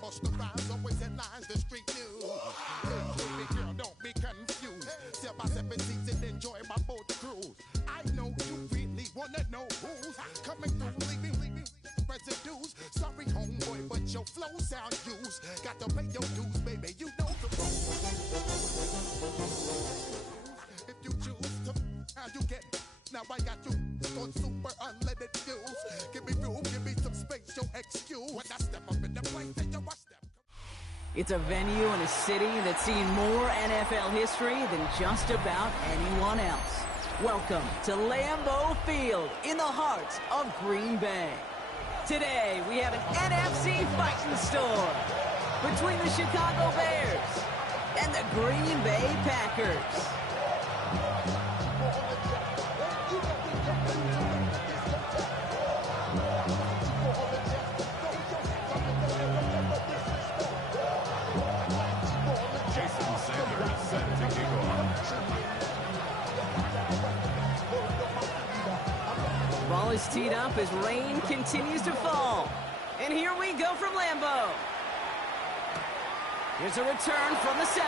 Bust the rhymes, always headlines, the street news. Baby girl, don't be confused. Sell my 7 seats and enjoy my boat cruise. I know you really wanna know who's coming through, leaving residues. Sorry, homeboy, but your flow sound used. Got to pay your dues, baby. You know the rules. If you choose to, how you get. Now I got you on super unleaded fuels. Give me room, give me some space, your excuse. When I step up in the place, then you watch them. It's a venue and a city that's seen more NFL history than just about anyone else. Welcome to Lambeau Field in the heart of Green Bay. Today, we have an NFC fight in store between the Chicago Bears and the Green Bay Packers. Ball is teed up as rain continues to fall. And here we go from Lambeau. Here's a return from the 7.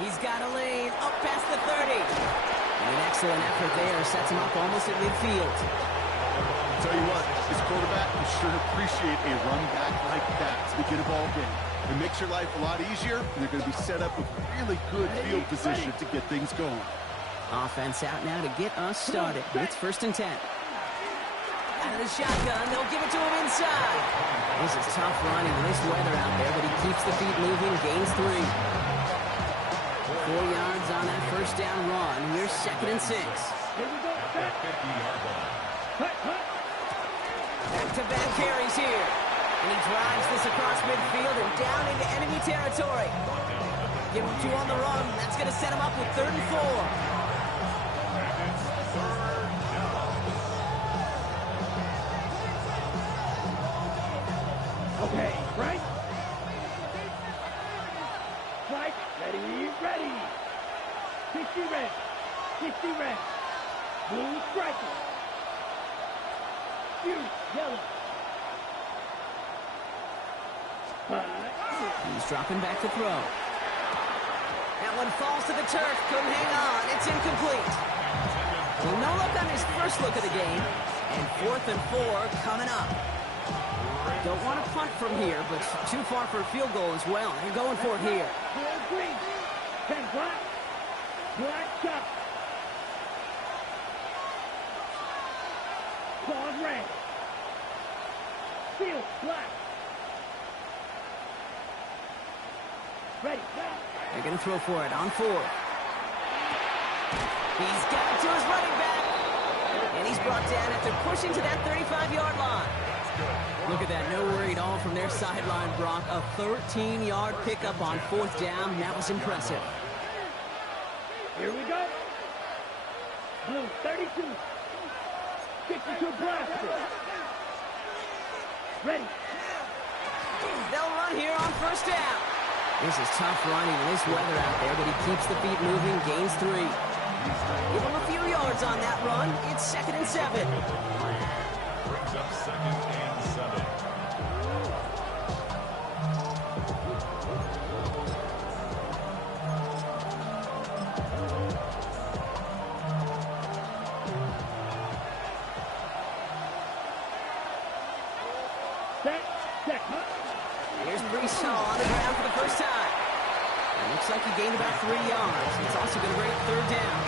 He's got a lane up past the 30. And an excellent effort there sets him up almost at midfield. I'll tell you what, this quarterback will sure appreciate a run back like that to begin a ball game. It makes your life a lot easier, and they're going to be set up with really good field position to get things going. Offense out now to get us started. It's 1st and 10. Out of the shotgun, they'll give it to him inside. This is tough running in this weather out there, but he keeps the feet moving, gains 3. 4 yards on that first down run. Here's 2nd and 6. Back-to-back carries here. And he drives this across midfield and down into enemy territory. Give him 2 on the run. That's going to set him up with 3rd and 4. Okay, right? Strike, ready. 60 red. Blue striking. Shoot, yellow. He's dropping back to throw. That one falls to the turf. Couldn't hang on. It's incomplete. Well, no luck on his first look of the game. And 4th and 4 coming up. Don't want to punt from here, but too far for a field goal as well. They're going for it here. Green. 10 black. Black shot. Claude red. Field black. Ready. They're going to throw for it on 4. He's got it to his running back. And he's brought down after pushing to that 35-yard line. Look at that, no worry at all from their sideline, Brock. A 13-yard pickup on 4th down. That was impressive. Here we go. Blue 32. 62 blaster. Ready. They'll run here on 1st down. This is tough running in this weather out there, but he keeps the feet moving, gains 3. Give him a few yards on that run. It's 2nd and 7. Brings up 2nd and 7. Here's Brees Hall on the ground for the first time. It looks like he gained about 3 yards. It's also going to bring up 3rd down.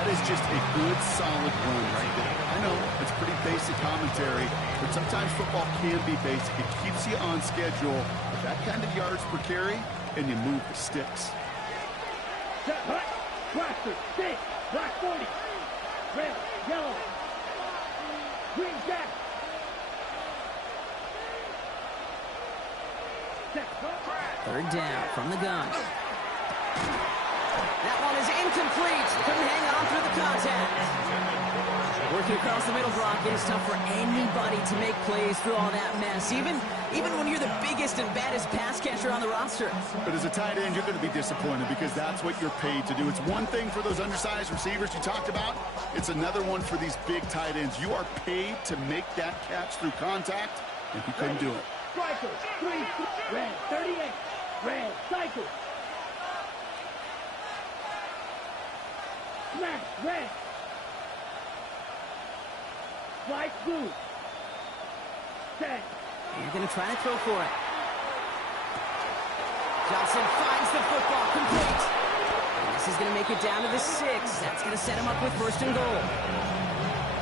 That is just a good, solid run right there. I know it's pretty basic commentary, but sometimes football can be basic. It keeps you on schedule with that kind of yards per carry, and you move the sticks. Set hut, blaster, stick, black 40, red, yellow, green jack. Set hut. 3rd down from the gun. That one is incomplete. Couldn't hang on through the contact. Working across the middle, Brock, it is tough for anybody to make plays through all that mess, even when you're the biggest and baddest pass catcher on the roster. But as a tight end, you're going to be disappointed because that's what you're paid to do. It's one thing for those undersized receivers you talked about. It's another one for these big tight ends. You are paid to make that catch through contact, and he couldn't do it. striker, 3, red, 38, red, cycle. Smash, red. Flight, blue. Set. You're going to try to throw for it. Johnson finds the football, complete. And this is going to make it down to the 6. That's going to set him up with first and goal.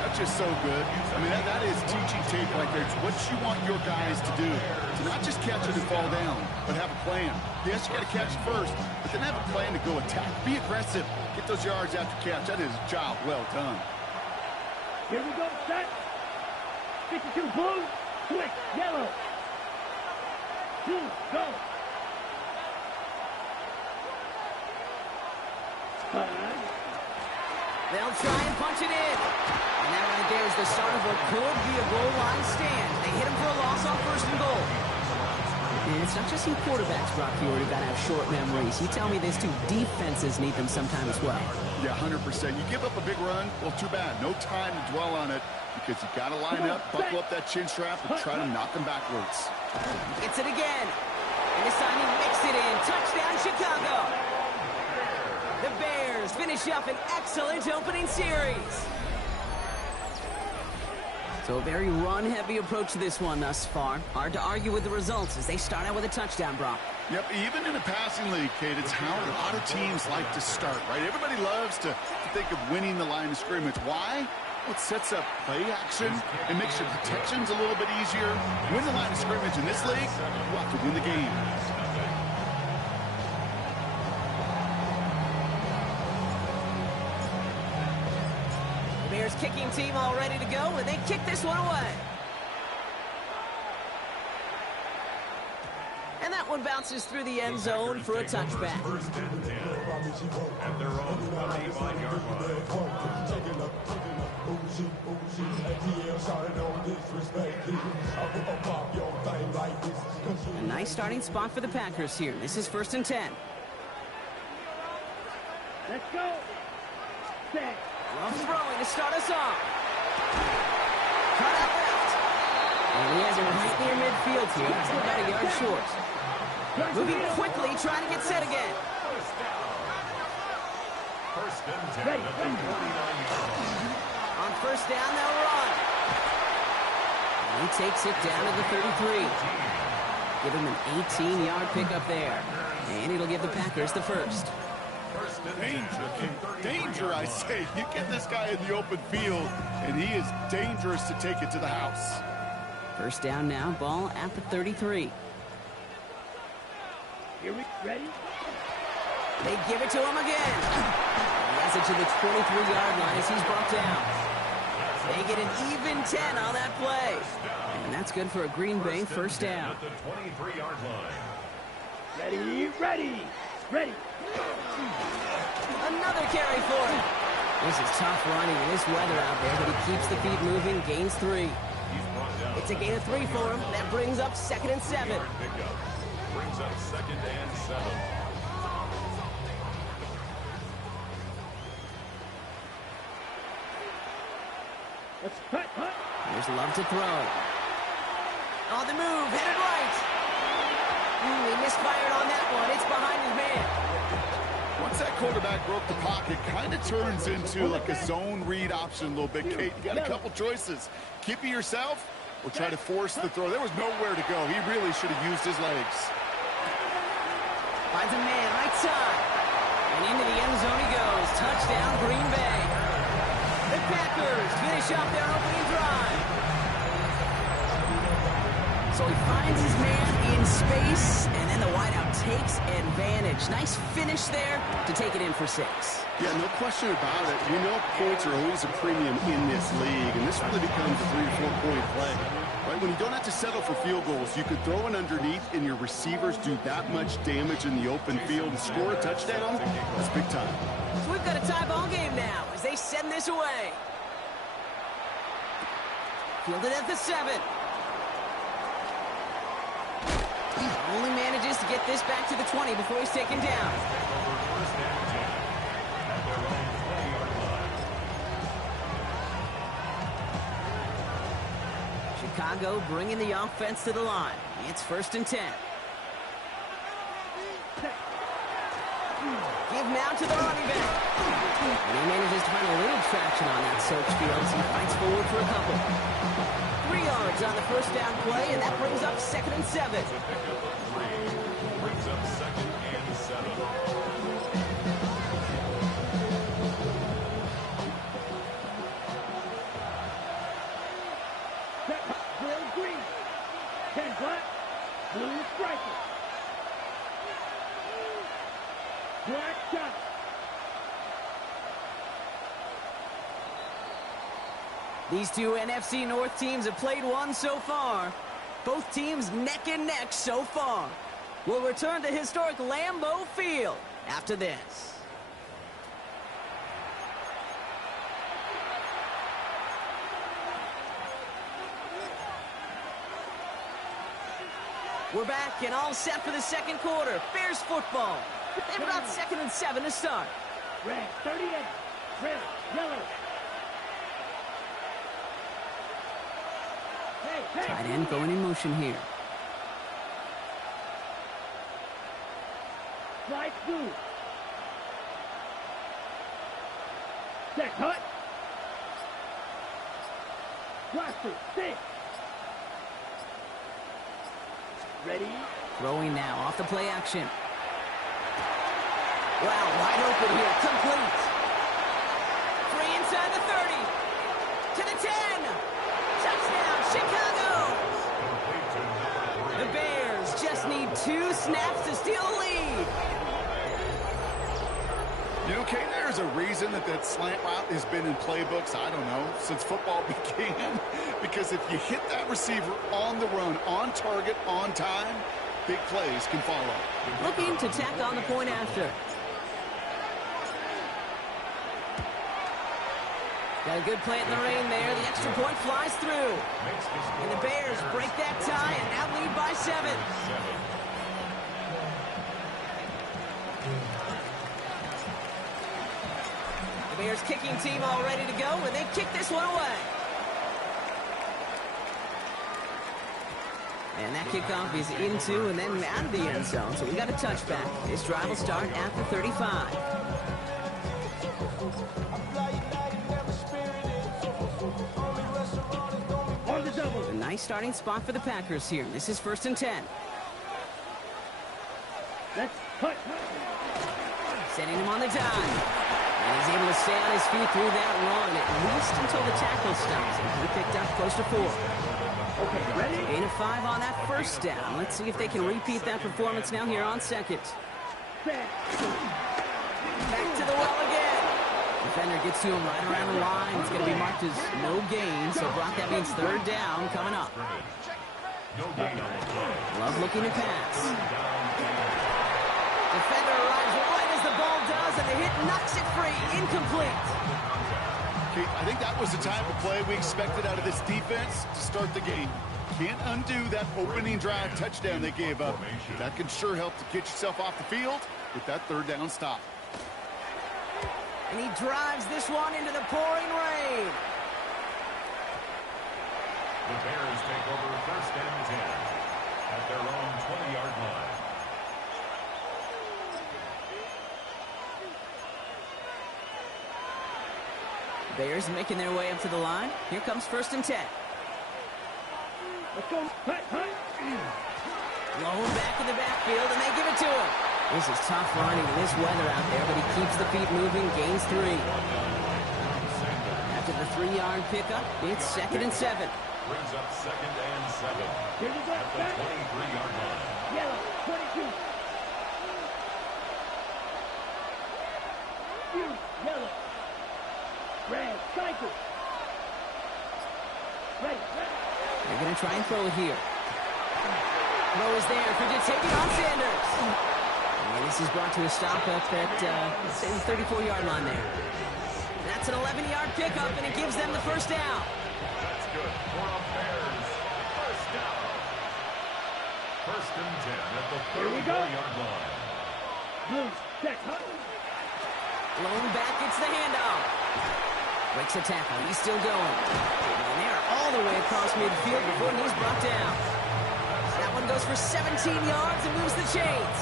That's just so good. I mean, that is teaching tape right there. It's what you want your guys to do. To not just catch it and fall down, but have a plan. Yes, you got to catch it first, but then have a plan to go attack. Be aggressive. Get those yards after catch. That is a job well done. Here we go, set. 52 blue, switch, yellow. Blue, go. They'll try and punch it in. And that right there is the start of what could be a goal line stand. They hit him for a loss on first and goal. And it's not just you quarterbacks, Brock Huard, who got to have short memories. You tell me these two defenses need them sometime as well. Yeah, 100%. You give up a big run, well, too bad. No time to dwell on it because you got to line up, buckle up that chin strap, and try to knock them backwards. Gets it again. And this time he mixed it in. Touchdown, Chicago. The Bears finish up an excellent opening series. So a very run-heavy approach to this one thus far. Hard to argue with the results as they start out with a touchdown, Brock. Yep, even in a passing league, Kate, it's how a lot of teams like to start, right? Everybody loves to think of winning the line of scrimmage. Why? Well, it sets up play action. It makes your protections a little bit easier. Win the line of scrimmage in this league, you have to win the game. Bears kicking team all ready to go, and they kick this one away. And that one bounces through the end zone for a touchback. First and 10 at their own 25-yard line. A nice starting spot for the Packers here. This is first and 10. Let's go. Set. Well, throwing to start us off. Cut out left. And he has it right near midfield here. He's about a yard short. Moving quickly, trying to get set again. First and 10 at the 49-yard line. On first down, they'll run. And he takes it down to the 33. Give him an 18-yard pickup there. And it'll give the Packers the first. Danger, I say. You get this guy in the open field, and he is dangerous to take it to the house. First down now, ball at the 33. Here we ready? They give it to him again. He has it to the 23-yard line as he's brought down. They get an even 10 on that play. And that's good for a Green Bay first down. At the 23-yard line. Ready, ready, ready. Another carry for him. This is tough running in this weather out there, but he keeps the feet moving, gains 3. He's brought down. It's a gain of 3 for him. That brings up second and 7. Pickup. Brings up second and 7. Let's cut. There's Love to throw. On the move, headed right. He misfired on that one. It's behind his man. Once that quarterback broke the pocket, kind of turns into like a zone read option a little bit, Kate. You got a couple choices. Keep it yourself or try to force the throw. There was nowhere to go. He really should have used his legs. Finds a man, right side. And into the end zone he goes. Touchdown, Green Bay. The Packers finish off their opening drive. So he finds his man in space, and then the wideout takes advantage. Nice finish there to take it in for 6. Yeah, no question about it. We know points are always a premium in this league, and this really becomes a 3- or 4-point play. Right? When you don't have to settle for field goals, you could throw it underneath, and your receivers do that much damage in the open field and score a touchdown. That's big time. So we've got a tie ball game now as they send this away. Fielded at the 7. Only manages to get this back to the 20 before he's taken down. Chicago bringing the offense to the line. It's 1st and 10. Give now to the running back. And he manages to find a little traction on that search field as he fights forward for a couple. 3 yards on the first down play, and that brings up 2nd and 7. Brings up 2nd and 7. Will Green. 10 black. Blue striker. Black shot. These two NFC North teams have played one so far. Both teams neck and neck so far. We'll return to historic Lambeau Field after this. We're back and all set for the second quarter. Bears football. They have about 2nd and 7 to start. Red 38. Red, yellow. Hey. Tight end going in motion here. Slide through. Check hut. Blaster, stick. Ready? Throwing now off the play action. Wow, wide open here. Complete. Free inside the 30. To the 10. Touchdown, Chicago. The Bears just need 2 snaps to steal a lead. You know, Kate, there's a reason that slant route has been in playbooks, I don't know, since football began. Because if you hit that receiver on the run, on target, on time, big plays can follow. Looking to tack on the point after. Got a good play in the rain there. The extra point flies through. And the Bears break that tie and now lead by 7. The Bears kicking team all ready to go, and they kick this one away. And that kickoff is into and then out of the end zone, so we got a touchback. This drive will start at the 35. A nice starting spot for the Packers here. This is 1st and 10. Let's cut. Setting him on the dime. And he's able to stay on his feet through that run, at least until the tackle stops him. He picked up close to 4. Okay, ready? Gain of 5 on that first down. Let's see if they can repeat that performance now here on 2nd. Set. Back to the well again. Defender gets to him right around the line. It's going to be marked as no gain, so Brock, that means 3rd down coming up. Love looking to pass. Defender arrives right as the ball does, and the hit knocks it free. Incomplete. Kate, I think that was the type of play we expected out of this defense to start the game. Can't undo that opening drive touchdown they gave up. That can sure help to get yourself off the field with that 3rd down stop. And he drives this one into the pouring rain. The Bears take over 1st and 10 at their own 20-yard line. Bears making their way up to the line. Here comes 1st and 10. Let's go. Hut. Low back in the backfield, and they give it to him. This is tough running in this weather out there, but he keeps the feet moving, gains 3. After the 3-yard pickup, it's 2nd and 7. Brings up 2nd and 7 Here we go. at the 23-yard line. Yellow, 22. Yellow. Red, cycle. Ready. They're going to try and throw it here. Throw is there for Jatavion Sanders. And this is brought to a stop up at, say, the 34-yard line there. That's an 11-yard pickup, and it gives them the 1st down. That's good for a Bears 1st down. 1st and 10 at the 34-yard line. Blue, check, hut. Lone back gets the handoff. Breaks a tackle. He's still going. And they're all the way across midfield before he's brought down. That one goes for 17 yards and moves the chains.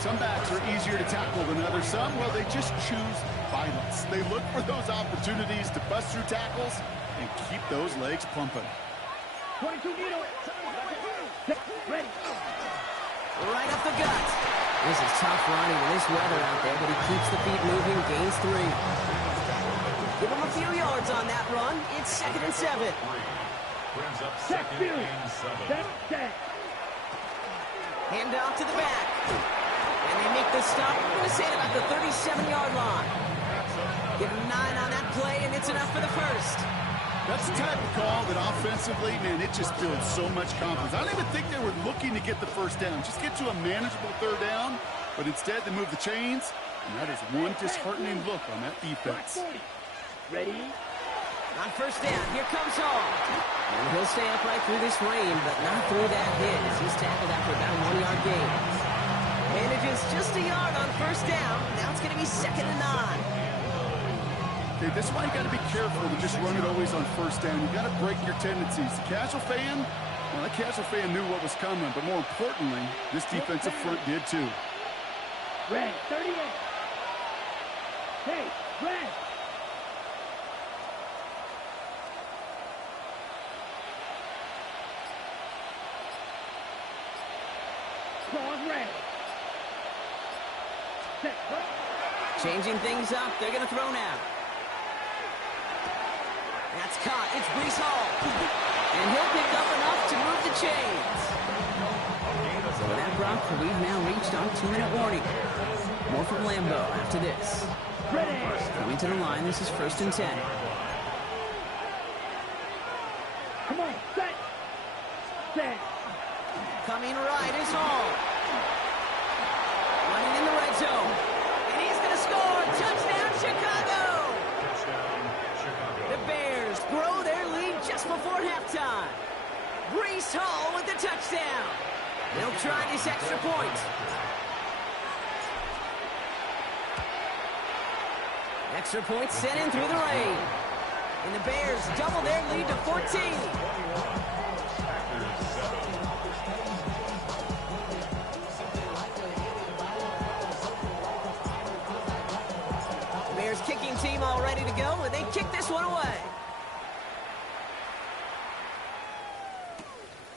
Some backs are easier to tackle than others. Some, well, they just choose violence. They look for those opportunities to bust through tackles and keep those legs pumping. 22 needle. Ready. Right up the gut. This is tough running in this weather out there, but he keeps the feet moving, gains 3. Give him a few yards on that run. It's 2nd and 7. Brings up Check 2nd field. and 7. Set. Hand off to the back. And they make the stop. I'm going to say it about the 37-yard line. Give him 9 on that play, and it's enough for the first. That's the type of call that offensively, man, it just builds so much confidence. I don't even think they were looking to get the first down. Just get to a manageable 3rd down, but instead they move the chains, and that is one disheartening look on that defense. Ready. On first down, here comes Hall. And he'll stay upright through this rain, but not through that hit as he's tackled after about a 1-yard gain. Manages just a yard on first down. Now it's going to be 2nd and 9. Okay, this is why you got to be careful to just run it always on first down. You got to break your tendencies. The casual fan, well, the casual fan knew what was coming, but more importantly, this defensive front did too. Red. 38. Hey, red. Cross red. Set. Changing things up. They're going to throw now. That's caught. It's Breece Hall. And he'll pick up enough to move the chains. So with that block, we've now reached our 2-minute warning. More from Lambeau after this. Ready. Coming to the line, this is 1st and 10. Come on. Set. Set. Coming right is Hall. Running in the red zone. And he's going to score. Touchdown, Chicago. The Bears grow their lead just before halftime. Breece Hall with the touchdown. They'll try this extra point. Extra point sent in through the rain. And the Bears double their lead to 14. Kicking team all ready to go, and they kick this one away.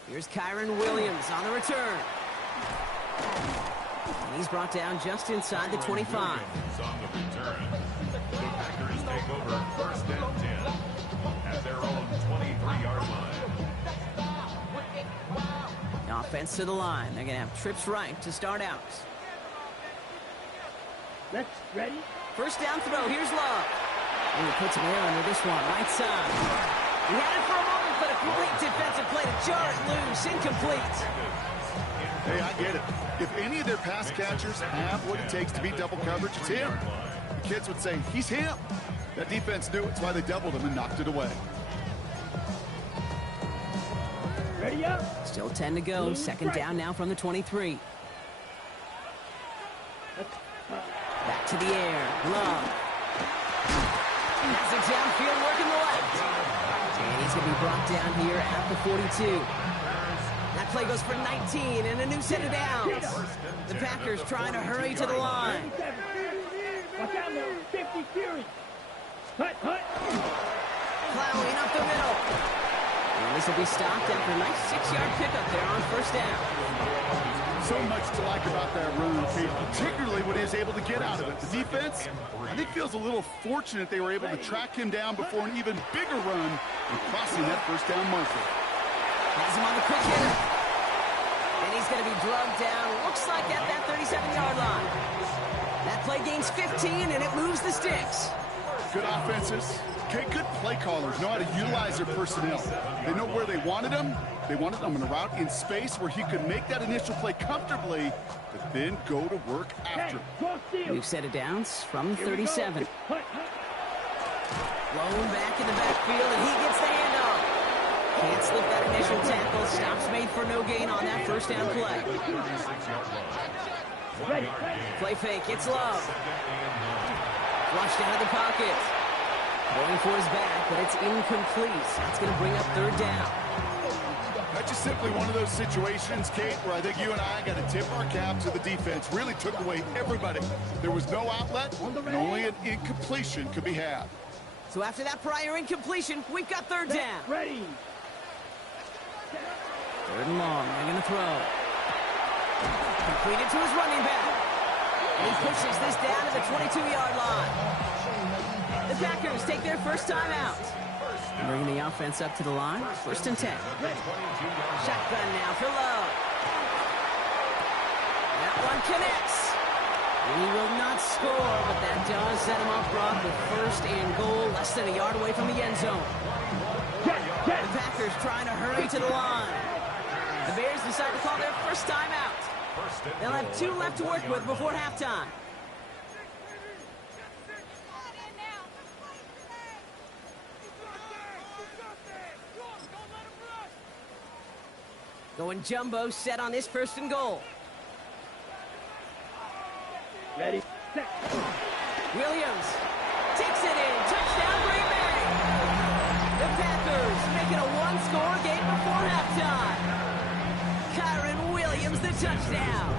Here's Kyron Williams on the return. And he's brought down just inside the 25. On the return. The Packers take over 1st and 10 at their own 23-yard line. Offense to the line. They're going to have trips right to start out. Let's ready. First down throw. Here's Love. And he puts an air under this one. Right side. He had it for a moment, but a great defensive play to jar it loose. Incomplete. Hey, I get it. If any of their pass catchers have what it takes to beat double coverage, it's him. The kids would say, he's him. That defense knew it. That's why they doubled him and knocked it away. Ready up. Still 10 to go. 2nd down now from the 23. Back to the air. Love. Has it downfield, working the left. And he's going to be brought down here at the 42. That play goes for 19 and a new set of downs. The Packers trying to hurry to the line. Watch out now. 50 Fury. Hut. Plowing up the middle. And this will be stopped after a nice 6-yard pickup there on first down. So much to like about that run, Kate, particularly when he was able to get out of it. The defense, I think, feels a little fortunate they were able to track him down before an even bigger run and crossing that first down marker. Has him on the quick hitter. And he's going to be drugged down, looks like at that 37-yard line. That play gains 15, and it moves the sticks. Good offenses. Okay, good play callers know how to utilize their personnel. They know where they wanted them. They wanted them in a route in space where he could make that initial play comfortably, but then go to work after. New set of downs from 37. Blown back in the backfield, and he gets the handoff. Can't slip that initial tackle. Stops made for no gain on that first down play. Play fake. It's Love. Flushed out of the pocket. Going for his back, but it's incomplete. That's going to bring up third down. That's just simply one of those situations, Kate, where I think you and I got to tip our cap to the defense. Really took away everybody. There was no outlet, and only an incompletion could be had. So after that prior incompletion, we've got third down. Ready. Third and long. They're going to throw. Completed to his running back. And he pushes this down to the 22-yard line. The Packers take their first time out. Bringing the offense up to the line. First and 10. Shotgun now for Love. That one connects. He will not score, but that does set him up broad with first and goal, less than a yard away from the end zone. The Packers trying to hurry to the line. The Bears decide to call their first time out. They'll have 2 left to work with before halftime. Going jumbo set on this first and goal. Ready. Set. Williams takes it in. Touchdown, Green Bay. The Packers making a one-score game before halftime. Kyron Williams, the touchdown.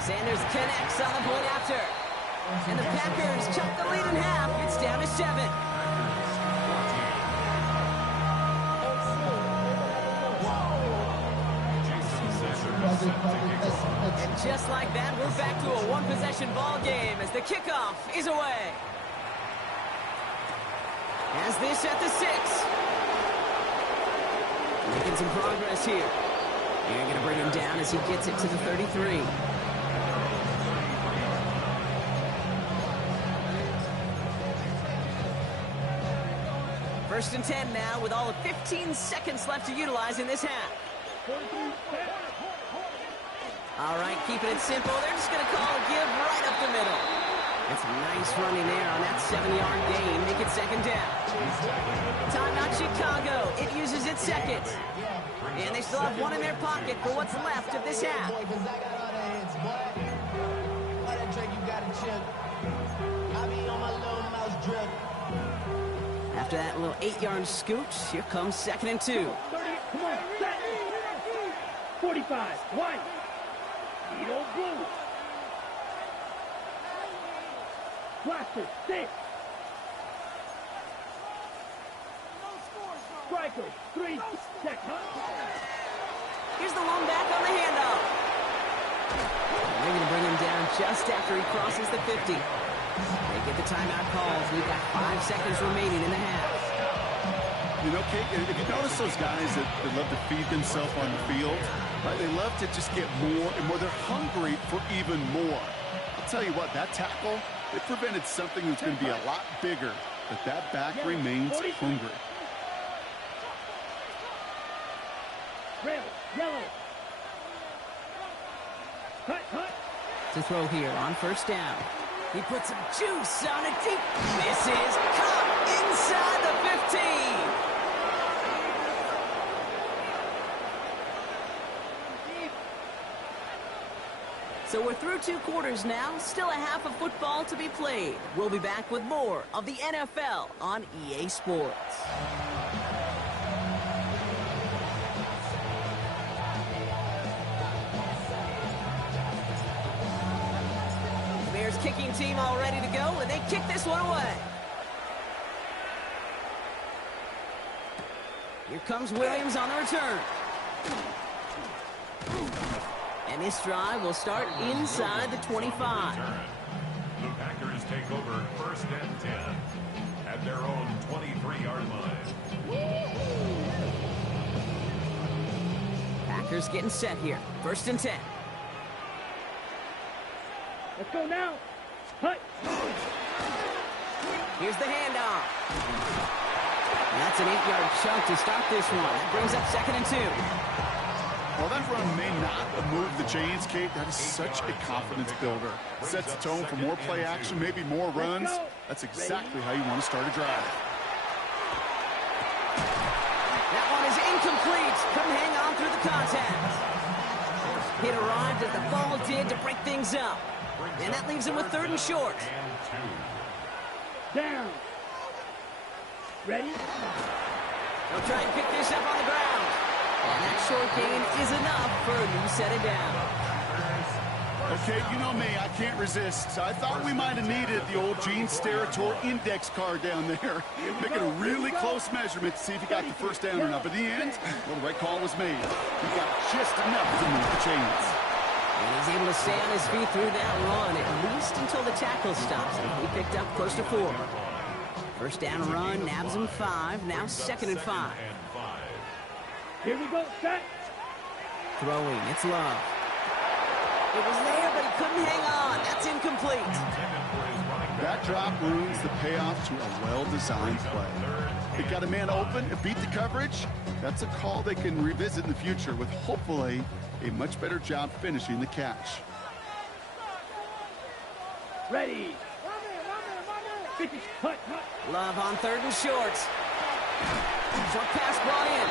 Sanders connects on the point after. And the Packers cut the lead in half. It's down to 7. And just like that, we're back to a one-possession ball game as the kickoff is away. As this at the 6. Making some progress here. They're going to bring him down as he gets it to the 33. First and 10 now with all of 15 seconds left to utilize in this half. All right, keeping it simple. They're just going to call a give right up the middle. That's nice running there on that 7-yard gain. Make it second down. Timeout Chicago. It uses its second. And they still have one in their pocket for what's left of this half. After that little 8-yard scooch, here comes second and 2. 30, come on, set. 45, white. Edo blue. Blaster, 6. Striker, 3. Check, Here's the lone back on the handoff. They're going to bring him down just after he crosses the 50. They get the timeout calls. We've got 5 seconds remaining in the half. You know, Kate, if you notice those guys that love to feed themselves on the field, right? They love to just get more and more. They're hungry for even more. I'll tell you what, that tackle, it prevented something that's going to be a lot bigger, but that back remains hungry. Red, yellow. Cut. To throw here on first down. He puts some juice on it deep. This is caught inside the 15. So we're through 2 quarters now. Still a half of football to be played. We'll be back with more of the NFL on EA Sports. Bears kicking team all ready to go, and they kick this one away. Here comes Williams on the return. And this drive will start inside the 25. The Packers take over first and 10 at their own 23-yard line. Packers getting set here. First and 10. Let's go now. Cut. Here's the handoff. And that's an 8-yard chunk to start this one. That brings up second and 2. Well, that run may not have moved the chains, Kate. That is such a confidence builder. Sets the tone for more play action, maybe more runs. That's exactly how you want to start a drive. That one is incomplete. Couldn't hang on through the contact. Hit arrived as the ball did to break things up. And that leaves him with 3rd and short. Down. Ready? They'll try and pick this up on the ground. And that short gain is enough for a new set of downs. Okay, you know me, I can't resist. So I thought we might have needed the old Gene Steratore index card down there. Making a really close measurement to see if he got the first down or not. But in the end, well, the right call was made. He got just enough to move the chains. And he's able to stay on his feet through that run, at least until the tackle stops him. He picked up close to 4. First down run, nabs him 5. Now 2nd and 5. Here we go, set. Throwing, it's Love. It was there, but he couldn't hang on. That's incomplete. That drop ruins the payoff to a well-designed play. It got a man open, it beat the coverage. That's a call they can revisit in the future with hopefully a much better job finishing the catch. Ready. Hut. Love on 3rd and short. Short pass brought in.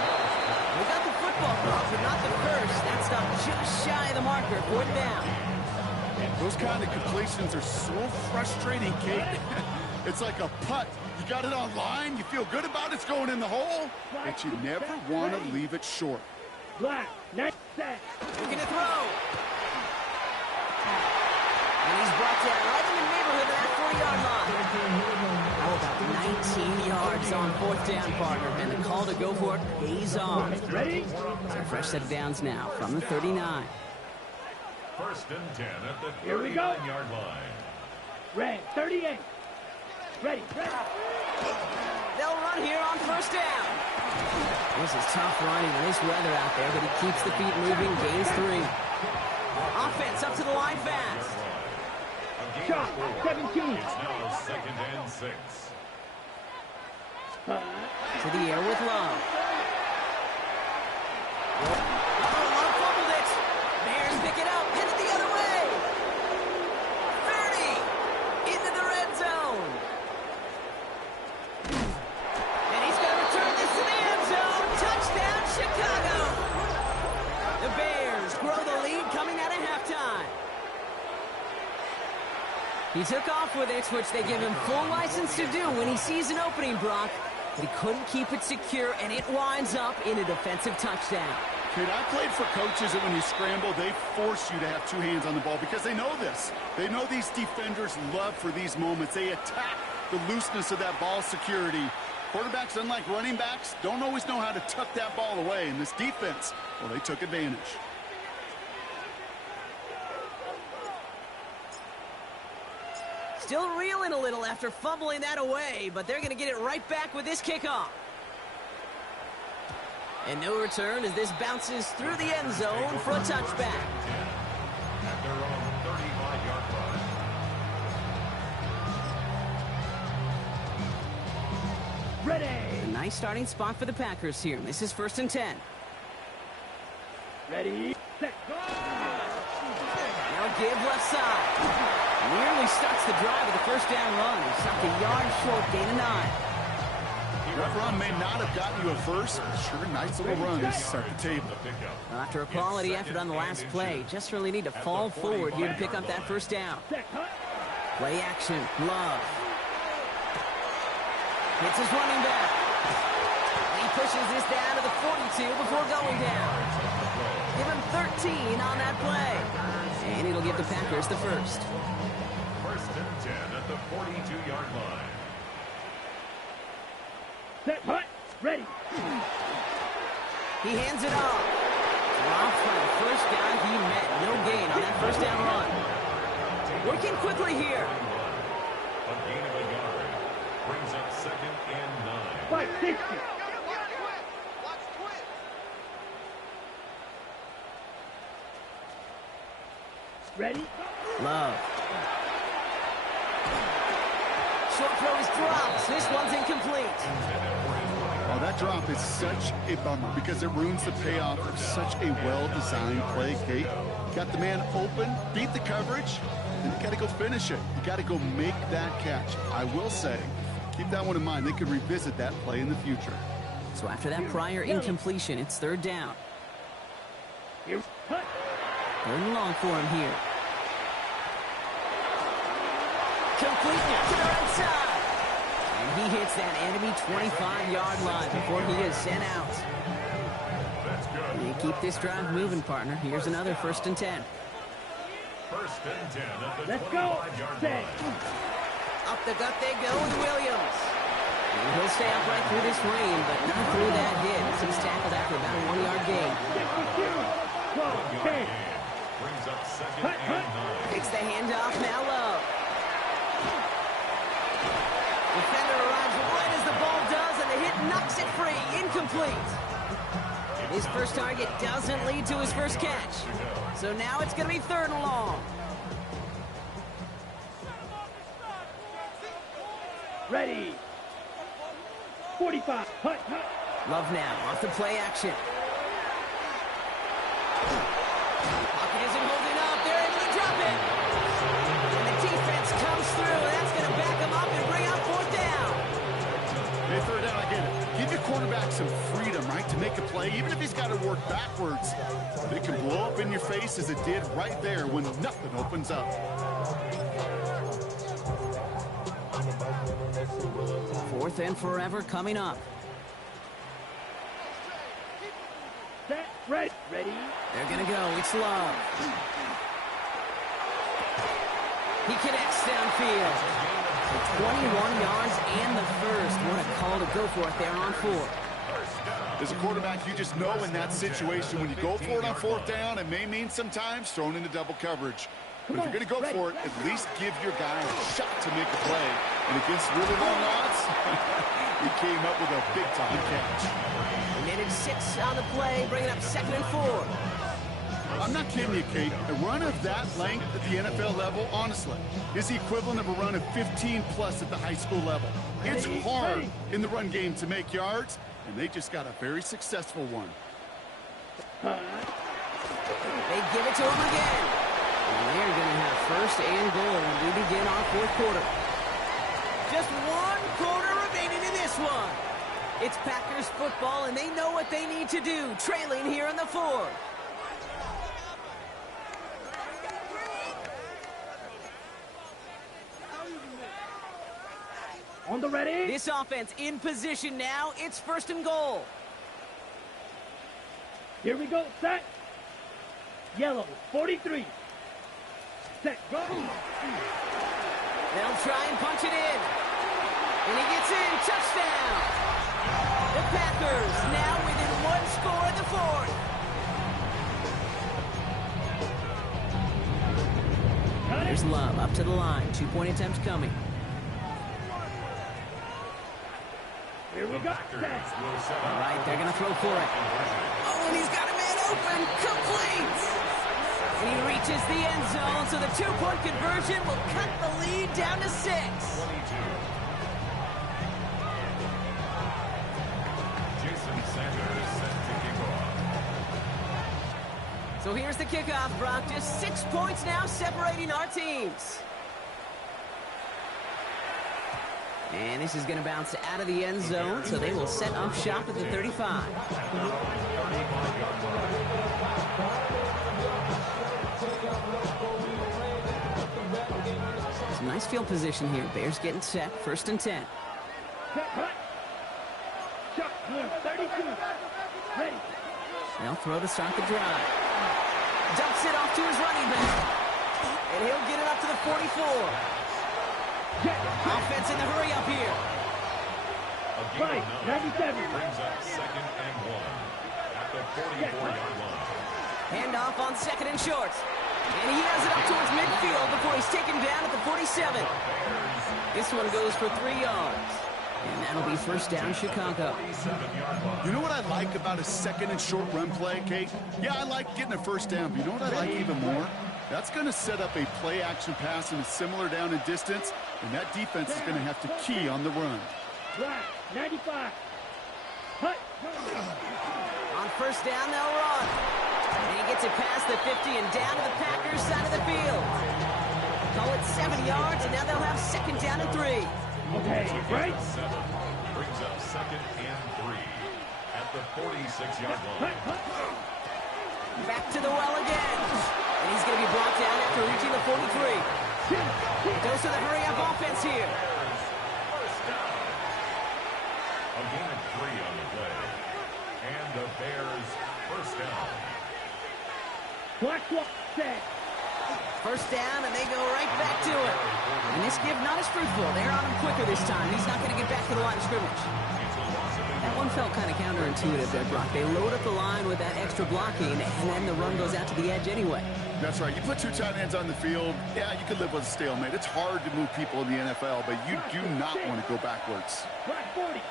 We got the football ball, but not the first. That stopped just shy of the marker. 4th down. Those kind of completions are so frustrating, Kate. It's like a putt. You got it on line, you feel good about it's going in the hole, but you never want to leave it short. Black, next set. Looking to throw. And he's brought down right in the neighborhood of that 40-yard line. How about 19 yards on 4th down, partner? And the call to go for it pays off. Ready? So a fresh set of downs now from the 39. 1st and 10 at the Here we go. 39-yard line. Red, 38. Ready. They'll run here on 1st down. This is tough running in this weather out there, but he keeps the feet moving, gains 3. Offense up to the line fast. Shot, 17. It's now 2nd and 6. To the air with Love. Love fumbled it. Bears pick it up, headed the other way. 30 into the red zone. And he's going to return this to the end zone. Touchdown, Chicago. The Bears grow the lead coming out of halftime. He took off with it, which they give him full license to do when he sees an opening, Brock. But he couldn't keep it secure, and it winds up in a defensive touchdown. Kid, I played for coaches that when you scramble, they force you to have 2 hands on the ball because they know this. They know these defenders love for these moments. They attack the looseness of that ball security. Quarterbacks, unlike running backs, don't always know how to tuck that ball away. And this defense, well, they took advantage. Still reeling a little after fumbling that away, but they're going to get it right back with this kickoff. And no return as this bounces through the end zone for a touchback. At their own 35-yard line. Ready. A nice starting spot for the Packers here. This is 1st and 10. Ready, set, go! Now give left side. Nearly starts the drive with the 1st down run. He stopped a yard short, gain of 9. That run may not have gotten you a first, but sure, nice little run to start the table. Well, after a quality effort on the last play, just really need to fall forward here to pick up that 1st down. Play action, Love. Hits his running back. He pushes this down to the 42 before going down. Give him 13 on that play. And it'll give the Packers the 1st. 1st and 10 at the 42-yard line. Set, hut, ready. He hands it off. Dropped for the 1st down he met. No gain on that 1st down run. Working quickly here. A gain of a yard. Brings up 2nd and 9. 560. Ready? Love. Short throw is dropped. This one's incomplete. Oh, that drop is such a bummer because it ruins the payoff of such a well-designed play, Kate. Got the man open, beat the coverage, and you got to go finish it. You got to go make that catch. I will say, keep that one in mind. They could revisit that play in the future. So after that prior incompletion, it's 3rd down. Here, hut. 3rd and long for him here. Complete to the right side. And he hits that enemy 25-yard line before he is sent out. That's good. You keep this drive moving, partner. Here's another 1st and 10. 1st and 10 at the Let's go. 25-yard Set. line. Up the gut they go with Williams. And he'll stay upright through this rain, but not through that hit as he's tackled after about a 1-yard gain. 12, 10. Brings up 2nd and 9. Takes the handoff, now Love. Defender arrives right as the ball does, and the hit knocks it free. Incomplete. His first target doesn't lead to his first catch. So now it's going to be 3rd and long. Ready. 45. Hut. Love now off the play action. Pocket isn't holding up. They're able to drop it. And the defense comes through. That's going to back them up and bring out 4th down. Hey, 3rd down, I get it. Give your quarterback some freedom, right, to make a play, even if he's got to work backwards. It can blow up in your face as it did right there when nothing opens up. 4th and forever coming up. Set. Ready. They're going to go. It's Love. He connects downfield. So 21 yards and the first. What a call to go for it there on 4. As a quarterback, you just know in that situation when you go for it on 4th down, it may mean sometimes thrown into double coverage. But if you're going to go for it, at least give your guy a shot to make a play. And against really long odds, he came up with a big-time catch. They netted 6 on the play, bringing up 2nd and 4. I'm not kidding you, Kate. A run of that length at the NFL level, honestly, is the equivalent of a run of 15-plus at the high school level. It's hard in the run game to make yards, and they just got a very successful one. They give it to him again. And they're going to have 1st and goal when we begin our 4th quarter. Just 1 quarter remaining in this one. It's Packers football, and they know what they need to do, trailing here in the 4th. On the ready. This offense in position now. It's 1st and goal. Here we go. Set. Yellow. 43. Set. Go. They'll try and punch it in. And he gets in. Touchdown. The Packers now within 1 score in the 4th. There's Love up to the line. 2-point attempts coming. Here we go. All right, they're going to throw for it. Oh, and he's got a man open. Complete. And he reaches the end zone, so the 2-point conversion will cut the lead down to 6. Jason Sanders set to kick off. So here's the kickoff, Brock. Just 6 points now separating our teams. And this is going to bounce out of the end zone, so they will set up shop at the 35. Some nice field position here. Bears getting set. 1st and 10. Chuck, 32. Ready. They'll throw to start the drive. Dumps it off to his running back. And he'll get it up to the 44. Offense in the hurry up here. Right, 97. Brings up 2nd and 1 at the 44-yard line. Handoff on 2nd and short. And he has it up towards midfield before he's taken down at the 47. This one goes for 3 yards. And that'll be 1st down, Chicago. You know what I like about a 2nd and short run play, Kate? Yeah, I like getting a 1st down, but you know what I like even more? That's going to set up a play-action pass in a similar down and distance, and that defense is going to have to key on the run. Black, 95. Hut. On 1st down, they'll run. And he gets it past the 50 and down to the Packers side of the field. Call it 7 yards, and now they'll have 2nd down and 3. Okay, right. 7 brings up 2nd and 3 at the 46-yard line. Back to the well again. And he's going to be brought down after reaching the 43. Goes to the hurry-up offense here. First down. A gain of 3 on the play. And the Bears first down. Black clock set. First down, and they go right back to it. And this give not as fruitful. They're on him quicker this time. He's not going to get back to the line of scrimmage. That one felt kind of counterintuitive there, Brock. They load up the line with that extra blocking, and then the run goes out to the edge anyway. That's right. You put 2 tight ends on the field, yeah, you could live with a stalemate. It's hard to move people in the NFL, but you do not want to go backwards. Black 40.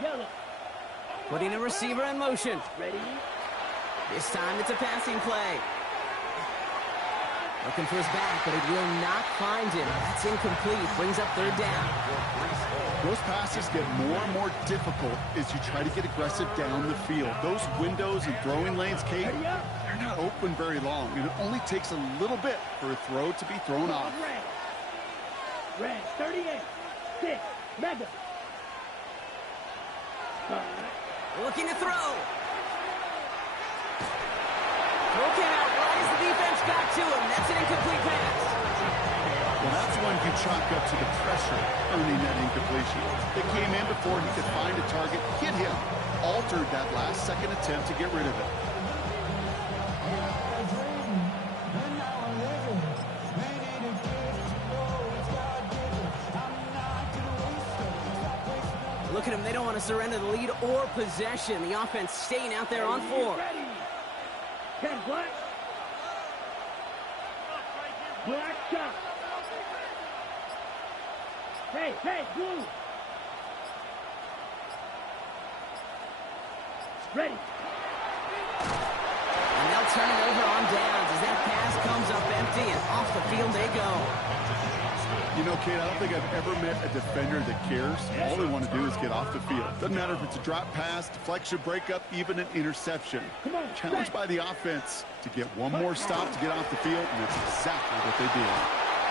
Yellow. Putting a receiver in motion. Ready? This time it's a passing play. Looking for his back, but it will not find him. That's incomplete. Brings up third down. Those passes get more and more difficult as you try to get aggressive down the field. Those windows and throwing lanes, Kate, they're not open very long. And it only takes a little bit for a throw to be thrown off. Red. 38. 6. Mega. Looking to throw. Throw came out right as the defense got to him. That's an incomplete pass. Well, that's one you chalk up to the pressure earning that incompletion. It came in before he could find a target, hit him, altered that last-second attempt to get rid of it. Look at them. They don't want to surrender the lead or possession. The offense staying out there on 4. Ready. 10 black. Black shot. Hey, blue. Ready. And they'll turn it over on downs as that pass comes up empty, and off the field they go. You know, Kate, I don't think I've ever met a defender that cares. All they want to do is get off the field. Doesn't matter if it's a drop pass, deflection, breakup, even an interception. Challenged by the offense to get one more stop to get off the field, and that's exactly what they did.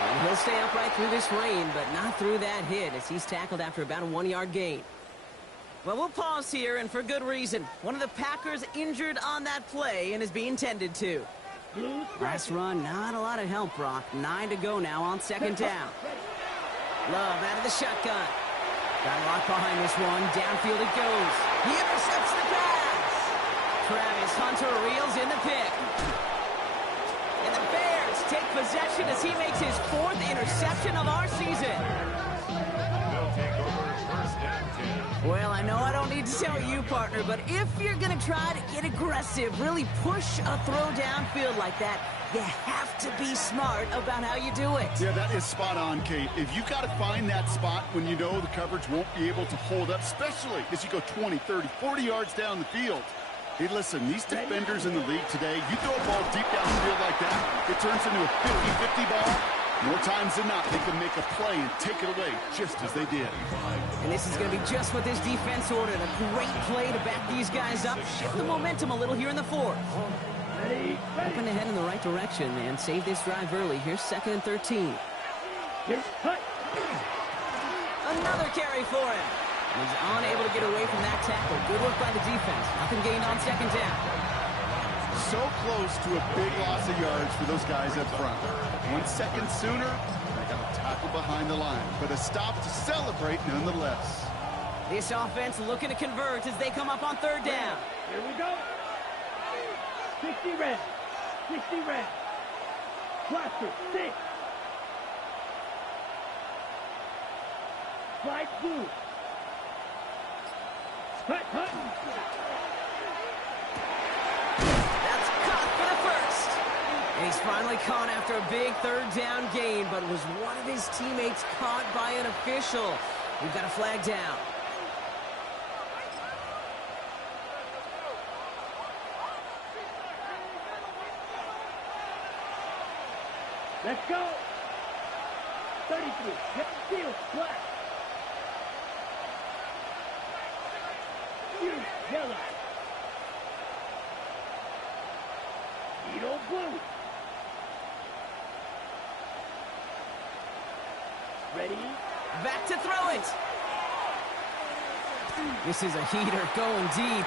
And he'll stay upright through this rain, but not through that hit as he's tackled after about a 1-yard gain. Well, we'll pause here, and for good reason. One of the Packers injured on that play and is being tended to. Last run, not a lot of help, Brock. 9 to go now on second down. Love out of the shotgun. Got locked behind this one. Downfield it goes. He intercepts the pass. Travis Hunter reels in the pick. And the Bears take possession as he makes his 4th interception of our season. They'll take over first and 10. Well, I know I don't need to tell you, partner, but if you're going to try to get aggressive, really push a throw downfield like that, you have to be smart about how you do it. Yeah, that is spot on, Kate. If you got to find that spot when you know the coverage won't be able to hold up, especially as you go 20, 30, 40 yards down the field. Hey, listen, these defenders in the league today, you throw a ball deep down the field like that, it turns into a 50-50 ball. More times than not, they can make a play and take it away, just as they did. And this is going to be just what this defense ordered. A great play to back these guys up, shift the momentum a little here in the 4th. Hoping to head in the right direction and save this drive early. Here's 2nd and 13. Another carry for him. He's unable to get away from that tackle. Good work by the defense. Nothing gained on second down. So close to a big loss of yards for those guys up front. 1 second sooner, they got a tackle behind the line, but a stop to celebrate nonetheless. This offense looking to convert as they come up on third down. Here we go. 60 red. 60 red. Blaster, 6. Slide blue. Hut. That's caught for the first. And he's finally caught after a big third down gain, but was one of his teammates caught by an official? We've got a flag down. Let's go. 33. Get the field. Black. Yellow. Needle blue. Ready? Back to throw it. This is a heater going deep.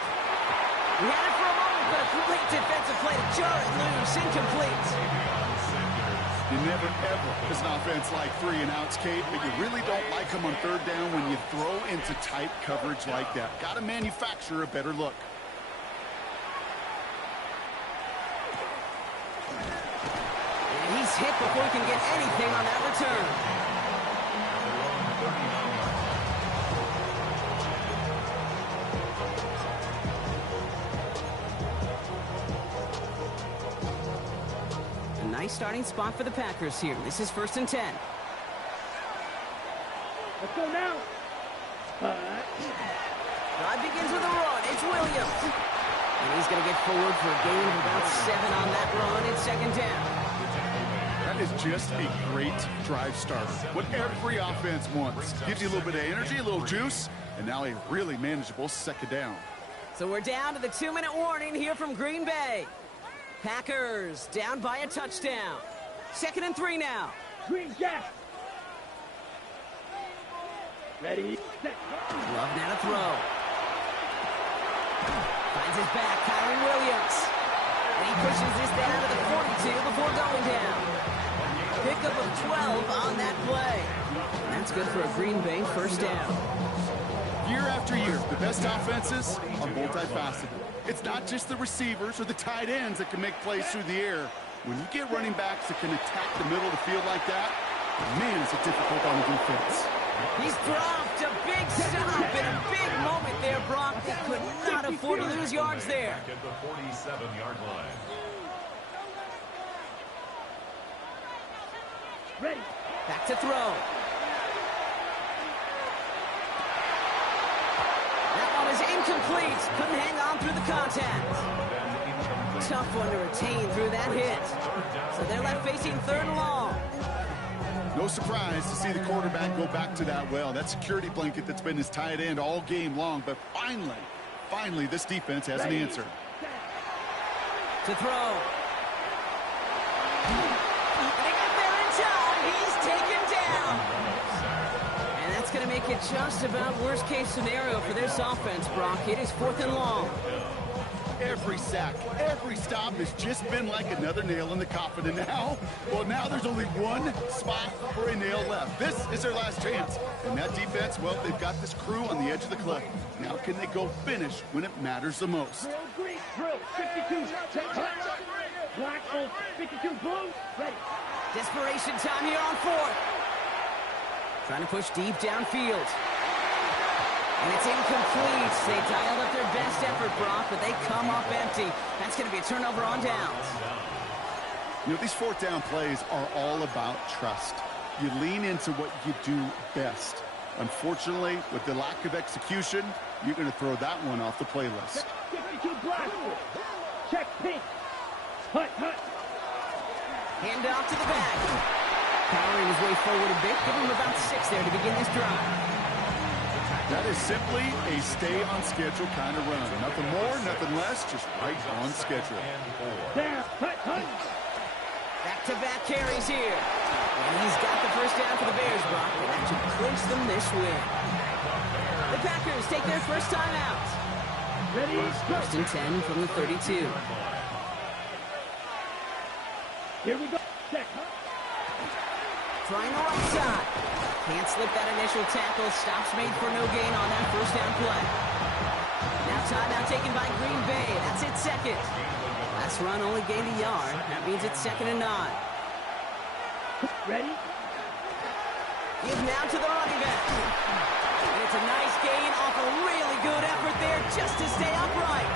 He had it for a moment, but a complete defensive play to jar it loose. Incomplete. You never, ever, as an offense, like 3 and outs, Kate, but you really don't like them on third down when you throw into tight coverage like that. Got to manufacture a better look. And he's hit before he can get anything on that return. Nice starting spot for the Packers here. This is 1st and 10. Let's go now. Drive begins with a run. It's Williams. And he's going to get forward for a gain of about 7 on that run. It's 2nd down. That is just a great drive starter. What every offense wants. Gives you a little bit of energy, a little juice, and now a really manageable 2nd down. So we're down to the 2-minute warning here from Green Bay. Packers down by a touchdown. 2nd and 3 now. Green Jack. Ready, set. Love now to throw. Finds his back, Kyren Williams. And he pushes this down to the 42 before going down. Pickup of 12 on that play. And that's good for a Green Bay 1st down. Year after year, the best offenses are multifaceted. It's not just the receivers or the tight ends that can make plays through the air. When you get running backs that can attack the middle of the field like that, man, is it difficult on the defense. He's dropped a big stop in a big moment there, Brock. They could not afford to lose yards there. At the 47-yard line. Ready. Back to throw. That one is incomplete. Couldn't hang on through the contact. Tough one to retain through that hit. So they're left facing 3rd and long. No surprise to see the quarterback go back to that well. That security blanket that's been his tight end all game long. But finally, this defense has an answer. To throw. They got there in time. He's taken down. And that's going to make it just about worst case scenario for this offense, Brock. It is 4th and long. Every sack, every stop has just been like another nail in the coffin. And now there's only one spot for a nail left. This is their last chance. And that defense, well, they've got this crew on the edge of the cliff. Now can they go finish when it matters the most? Drill, green, drill, 52. Black, 52, blue, ready. Desperation time here on 4th. Trying to push deep downfield. And it's incomplete. They dialed up their best effort, Brock, but they come up empty. That's going to be a turnover on downs. You know, these 4th down plays are all about trust. You lean into what you do best. Unfortunately, with the lack of execution, you're going to throw that one off the playlist. 52 black. Check pink. Hut. Hand off to the back. Powering his way forward a bit. Give him about 6 there to begin this drive. That is simply a stay-on-schedule kind of run. Nothing more, nothing less, just right on schedule. There, hut. Back-to-back carries here. And he's got the 1st down for the Bears, Brock. They have to clinch them this win. The Packers take their first time out. Ready, 1st and 10 from the 32. Here we go. Check. Trying the right side. Can't slip that initial tackle. Stops made for no gain on that 1st down play. Now timeout taken by Green Bay. That's it 2nd. Last run only gained a yard. That means it's 2nd and 9. Ready? Give now to the running back. And it's a nice gain off a really good effort there just to stay upright.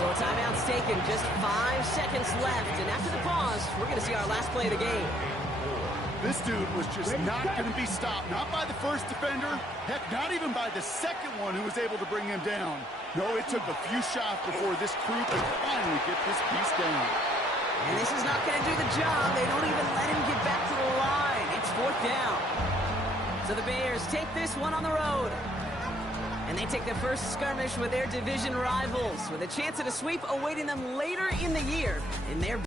So a timeout's taken. Just 5 seconds left. And after the pause, we're going to see our last play of the game. This dude was just not going to be stopped. Not by the first defender. Heck, not even by the second one who was able to bring him down. No, it took a few shots before this crew could finally get this piece down. And this is not going to do the job. They don't even let him get back to the line. It's 4th down. So the Bears take this one on the road. And they take the first skirmish with their division rivals with a chance at a sweep awaiting them later in the year in their